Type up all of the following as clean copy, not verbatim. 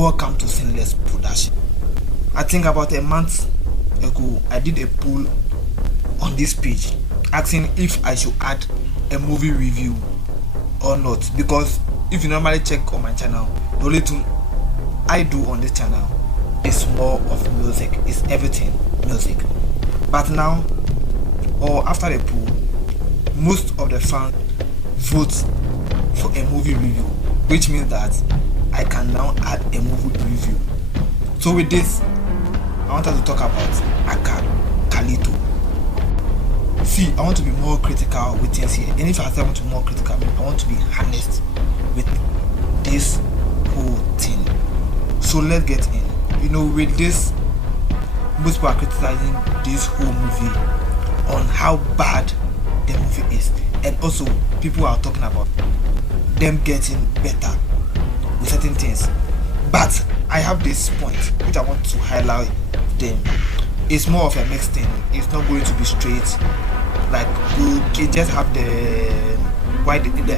Welcome to Sinless Production. I think about a month ago, I did a poll on this page asking if I should add a movie review or not, because if you normally check on my channel, the only thing I do on this channel is more of music, it's everything music. But now, or after the poll, most of the fans vote for a movie review, which means that I can now add a movie review. So with this, I want us to talk about Akacalito. See, I want to be more critical with things here, and if I say I want to be more critical, I want to be honest with this whole thing. So let's get in. With this, most people are criticizing this whole movie on how bad the movie is, and also people are talking about them getting better with certain things. But I have this point which I want to highlight them. It's more of a mixed thing. It's not going to be straight like good. It just have the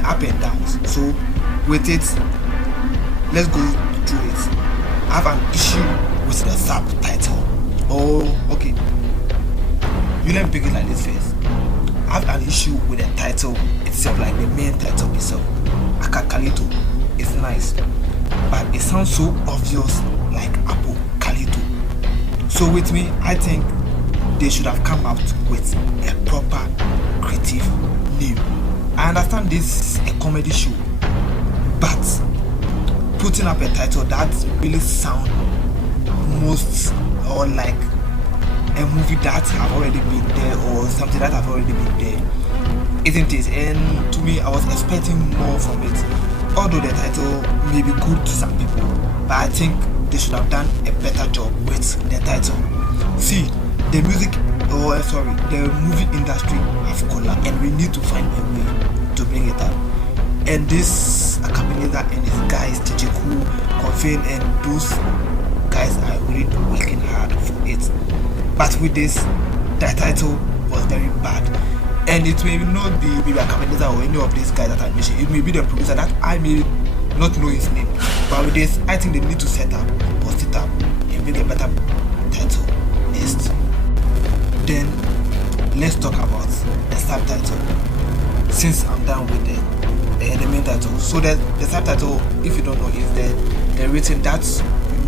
up and downs. So with it, let's go through it. I have an issue with the subtitle. Okay. You let me pick it like this first. I have an issue with the title itself, like the main title itself. Akacalito is nice, but it sounds so obvious like Akacalito. So with me, I think they should have come out with a proper creative name. I understand this is a comedy show, but putting up a title that really sound most or like a movie that have already been there or something that have already been there, isn't it? And to me, I was expecting more from it. Although the title may be good to some people, but I think they should have done a better job with the title. See, the movie industry have collapsed, and we need to find a way to bring it up. And this Akabenezer and his guys, Chichiku, Confin, and those guys are really working hard for it. But with this, the title was very bad. And it may not be maybe Akabenezer or any of these guys that I mentioned. It may be the producer that I may not know his name. But with this, I think they need to post it up, and make a better title list. Then let's talk about the subtitle. Since I'm done with the main title, so that the subtitle, if you don't know, is the rating that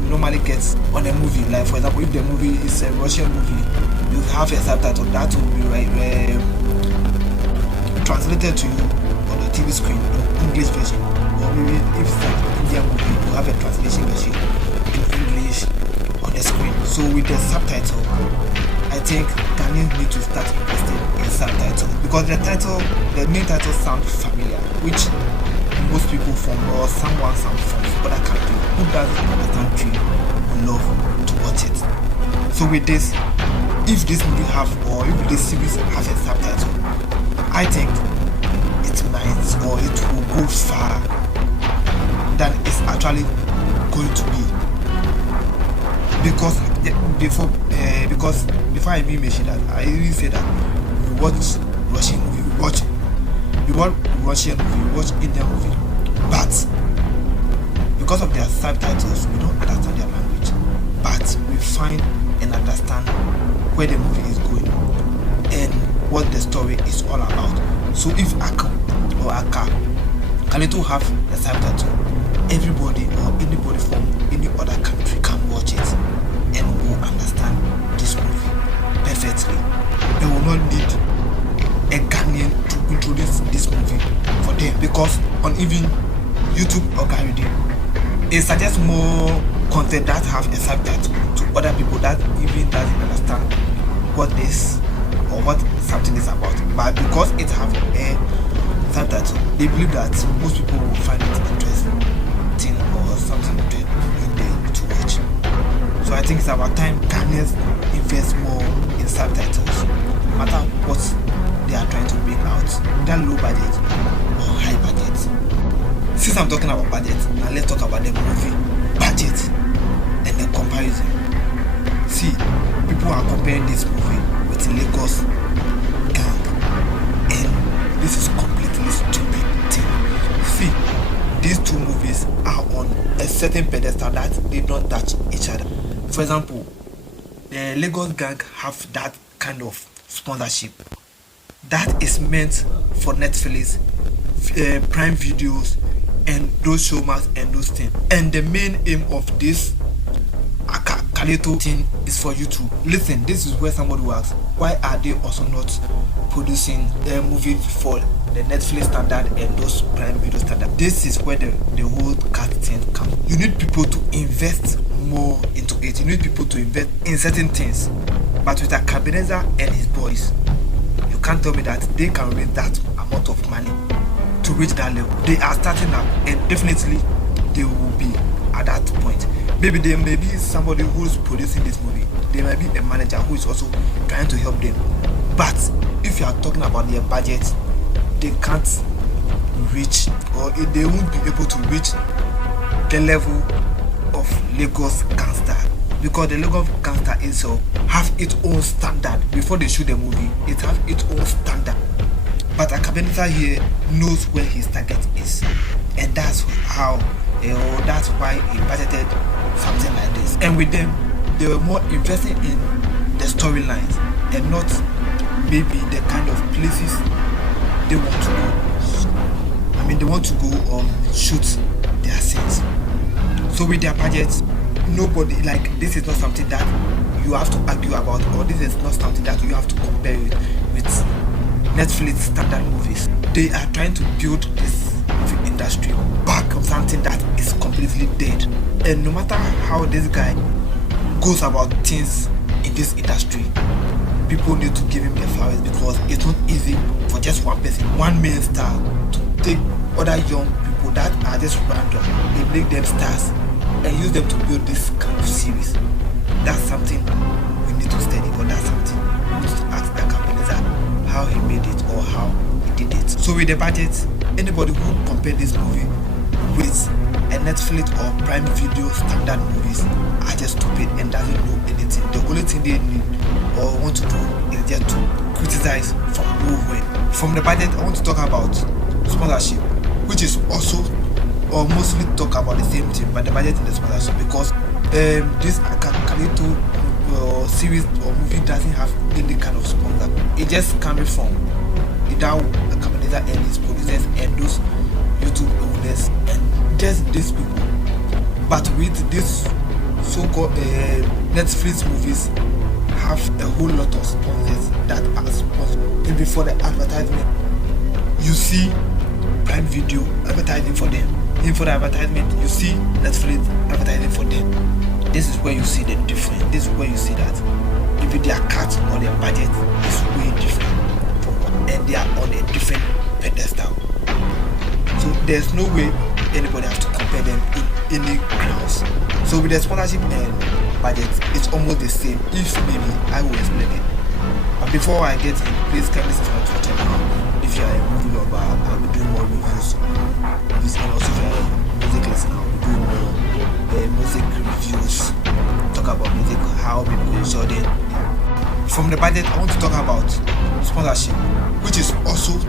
you normally get on a movie. Like for example, if the movie is a Russian movie, you have a subtitle that will be translated to you on the TV screen in English version, or maybe if it's an Indian movie, you have a translation version in English on the screen. So with the subtitle, I think Ghanaians need to start investing in subtitles, because the main title sounds familiar, which most people from or someone from other country who doesn't understand country would love to watch it. So with this, if this movie if this series has a subtitle, I think it might, or it will go far than it's actually going to be. Because before I even mentioned that, I even said that we watch Russian movie, we watch Russian movie, we watch Indian movie, but because of their subtitles, we don't understand their language, but we find and understand where the movie is going and what the story is all about. So if Akacalito have a subtitle, everybody or anybody from any other country can watch it and will understand this movie perfectly. They will not need a Ghanaian to introduce this movie for them, because on even YouTube algorithm, it suggests more content that have a subtitle to other people that even doesn't understand what this or what something is about. But because it have a subtitle, they believe that most people will find it interesting or something in there to watch. So I think it's about time Ghanaians invest more in subtitles, no matter what they are trying to bring out, whether low budget or high budget. Since I'm talking about budget, now let's talk about the movie budget and the comparison. See, people are comparing this movie with Lagos Gang, and this is completely stupid thing. See, these two movies are on on a certain pedestal that they don't touch each other. For example, the Lagos gang have that kind of sponsorship that is meant for Netflix, Prime Videos, and those showmats and those things. And the main aim of this Akacalito thing is for you to listen. This is where somebody will ask, why are they also not producing a movie for the Netflix standard and those Prime Video standard? This is where the whole cat thing comes. You need people to invest more into it. You need people to invest in certain things. But with Akabenezer and his boys, you can't tell me that they can raise that amount of money to reach that level. They are starting up, and definitely they will be at that point. Maybe there may be somebody who's producing this movie. There might be a manager who is also trying to help them. But if you are talking about their budget, they can't reach, or they won't be able to reach the level of Lagos Gangster, because the Lagos Gangster itself have its own standard. Before they shoot the movie, it has its own standard. But Akabenezer here knows where his target is, and that's how, that's why he budgeted something like this. And with them, they were more invested in the storylines and not maybe the kind of places they want to go. I mean, they want to go shoot their scenes. So with their budget, nobody, like, this is not something that you have to argue about, or this is not something that you have to compare with Netflix standard movies. They are trying to build this movie industry back on something that is completely dead. And no matter how this guy goes about things in this industry, people need to give him the flowers, because it's not easy for just one person, one main star, to take other young people that are just random and make them stars and use them to build this kind of series. That's something we need to study, or that's something we need to ask Akabenezer how he made it or how he did it. So with the budget, anybody who compare this movie with a Netflix or Prime Video standard movies are just stupid and doesn't know anything. The only thing they need or want to do is just to criticize from nowhere. From the budget, I want to talk about sponsorship, which is also or mostly talk about the same thing, but the budget and the sponsorship, because this Akacalito series or movie doesn't have any kind of sponsor. It just coming from either Akabenezer and his producers and those YouTube owners and just these people. But with this so-called Netflix movies have a whole lot of sponsors that are sponsored. Even before the advertisement, you see Prime Video advertising for them. Even for the advertisement, you see Netflix advertising for them. This is where you see the difference. This is where you see that even their cut or their budget is way different, and they are on a different pedestal. So there's no way anybody has to compare them in any grounds. So with the sponsorship and budget, it's almost the same. If maybe I will explain it. But before I get in, please kindly subscribe to the channel. If you are a movie lover, I'll be doing more reviews on this, and also if you are a music listener, I'll be doing more music reviews, talk about music, how people enjoyed it. From the budget, I want to talk about sponsorship, which is also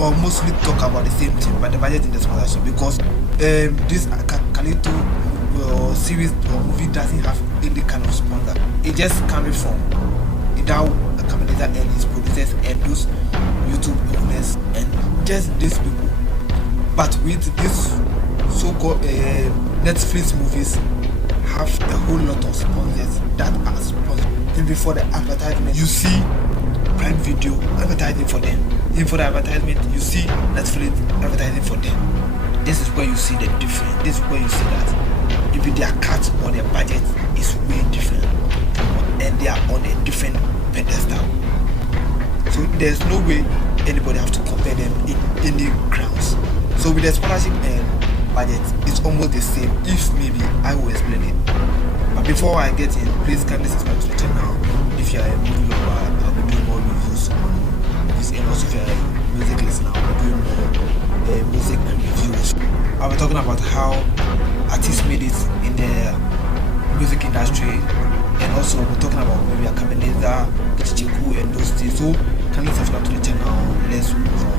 or mostly talk about the same thing, but the budget and the sponsorship, because this Akacalito series or movie doesn't have any kind of sponsor. It just coming from either Akabenezer and his producers and those YouTube owners and just these people. But with this so-called Netflix movies have a whole lot of sponsors that are sponsored. Even before the advertisement, you see Prime Video advertising for them. Even for the advertisement, you see Netflix advertising for them. This is where you see the difference. This is where you see that even their cut or their budget is way different, and they are on a different pedestal. So there's no way anybody have to compare them in any grounds. So with the sponsorship and budget, it's almost the same. If maybe I will explain it. But before I get in, please kindly subscribe to the channel. If you are a movie lover, I'll be doing more reviews on this, and also if you are a music listener, I'll be doing more music reviews. I'll be talking about how artists made it in the music industry, and also we're talking about maybe Akabenezer, and those things. So kindly subscribe to the channel. Let's move on.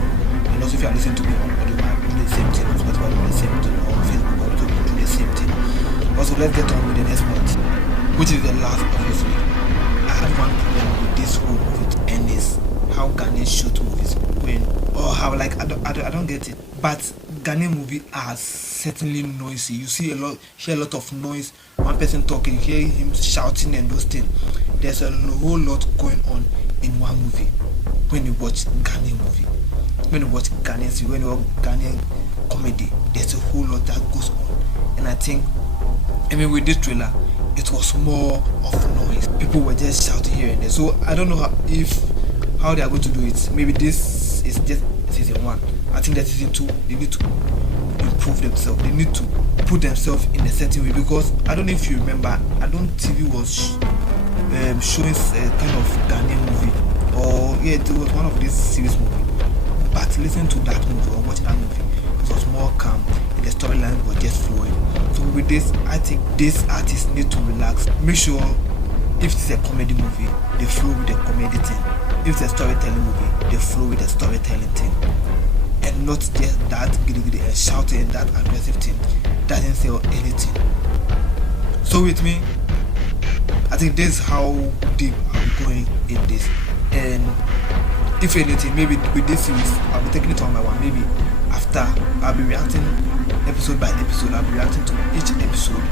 And also if you are listening to me on audio, I'm doing the same thing on Spotify, I'm doing the same thing on Facebook, I'm doing the the same thing. Also, let's get on with the next month, which is the last, obviously. I had one problem with this whole movie, and is how Ghanaians shoot movies when, or how, like, I don't get it. But Ghanaian movie are certainly noisy. You hear a lot of noise. One person talking, you hear him shouting and those things. There's a whole lot going on in one movie when you watch Ghanaian movie. When you watch Ghanaian, when you watch Ghanaian comedy, there's a whole lot that goes on. And I think, with this trailer, it was more of noise. People were just shouting here and there. So I don't know how they are going to do it. Maybe this is just season 1. I think that season 2, they need to improve themselves. They need to put themselves in a certain way, because I don't know if you remember, TV was showing a kind of Ghanaian movie, or it was one of these series movies. But listen to that movie or watch that movie, it was more calm and the storyline was just flowing. So with this, I think these artists need to relax. Make sure if it's a comedy movie, they flow with the comedy thing. If it's a storytelling movie, they flow with the storytelling thing. And not just that giddy and shouting and that aggressive thing doesn't sell anything. So with me, I think this is how deep I'm going in this. And if anything, maybe with this series, I'll be taking it one by one. Maybe after, I'll be reacting episode by episode. I'll be reacting to each episode.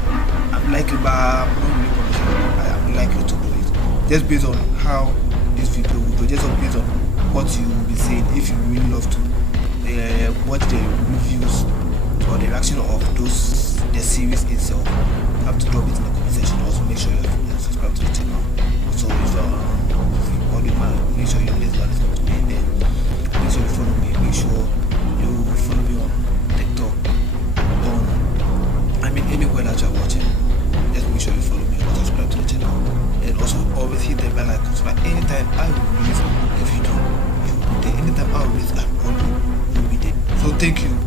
I'm likely, but I'm likely to do it just based on how this video will go, just based on what you will be saying. If you really love to watch the reviews or the reaction of the series itself, you have to drop it in the comment section. Also, make sure you subscribe to the channel. So if make sure you listen to me, and then make sure you follow me. Make sure you follow me on TikTok, anywhere that you're watching. Just make sure you follow me and subscribe to the channel. And also always hit the bell icon so that anytime I will release a video, you will be there. Anytime I will release an audio, you will be there. So thank you.